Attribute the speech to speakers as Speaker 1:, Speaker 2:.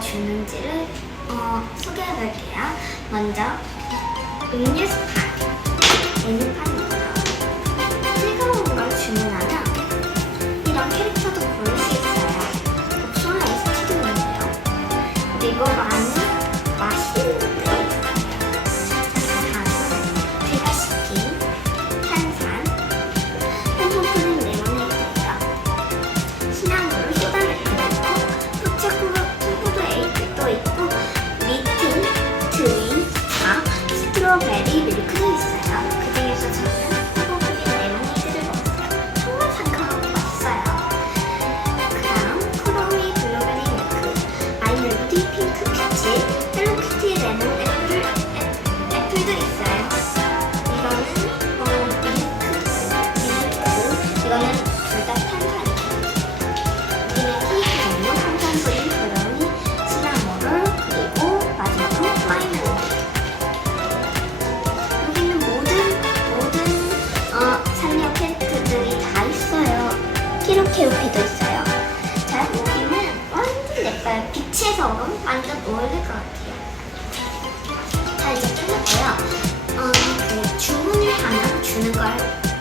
Speaker 1: 주는지를 어, 소개해 볼게요. 먼저 음료수판, 메뉴판입니다. 뜨거운 걸 주문하면 이런 캐릭터도 고를 수 있어요. 복숭아 에스티도 있네요. 그리고 많은 맛있는 있어요. 그 중에서 저는 pompo프린 레모네이드를 먹었어요. 정말 상큼하고 맛있어요. 그 다음 코로미 블루베리 밀크, 아이밀크 핑크 피치, 헬로키티 레몬 애플 애- 애플도 있어요. 이거는 어, 밀크 밀크 이거는 오면 완전 어울릴 것 같아요. 자, 이제 끝났고요. 어, 그 주문을 하면 주는 걸